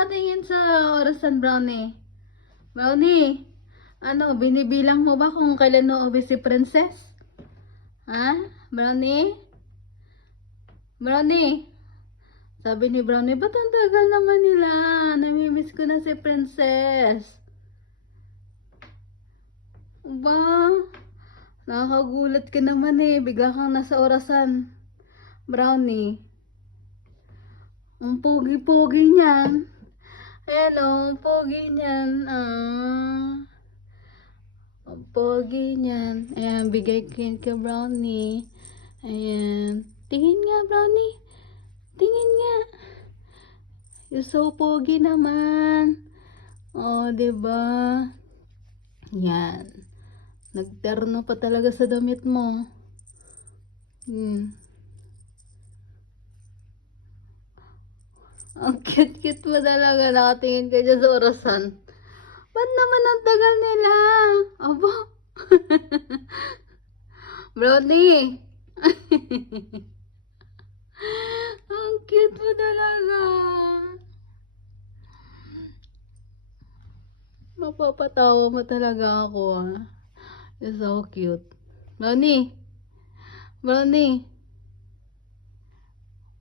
nakatingin sa orasan, Brownie? Brownie, ano, binibilang mo ba kung kailan uuwi si Princess? Ha? Brownie? Brownie? Sabi ni Brownie, ba't ang tagal naman nila? Namimiss ko na si Princess. Ba? Nakakagulat ka naman eh. Bigla kang nasa orasan. Brownie. Ang pogi-pogi niyan. Ayan o, ang pogi niyan. Ang pogi niyan. Ayan, bigay ko yan kay Brownie. Ayan. Tingin nga, Brownie. Tingin nga. You're so pogi naman. Oh, diba? Yan. Nagterno pa talaga sa damit mo. Ang cute-cute mo talaga. Nakatingin ka dyan sa orasan. Ba't naman ang tagal nila? Aba. Brownie. Ang cute mo talaga. Mapapatawa mo talaga ako, ha? You're so cute. Brownie. Brownie.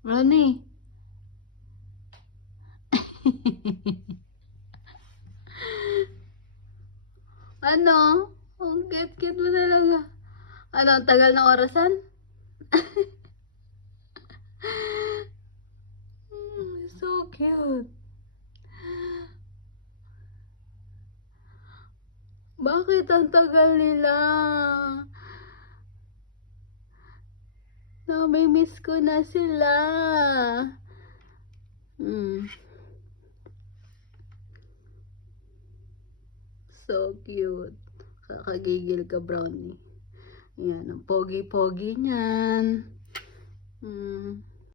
Brownie. Ano? Ang cute-cute mo talaga. Ano, ang tagal ng orasan? So cute. Bakit ang tagal nila? Namimiss ko na sila. So cute. Kakagigil ka, Brownie. Ayan, ang pogi-pogi niyan.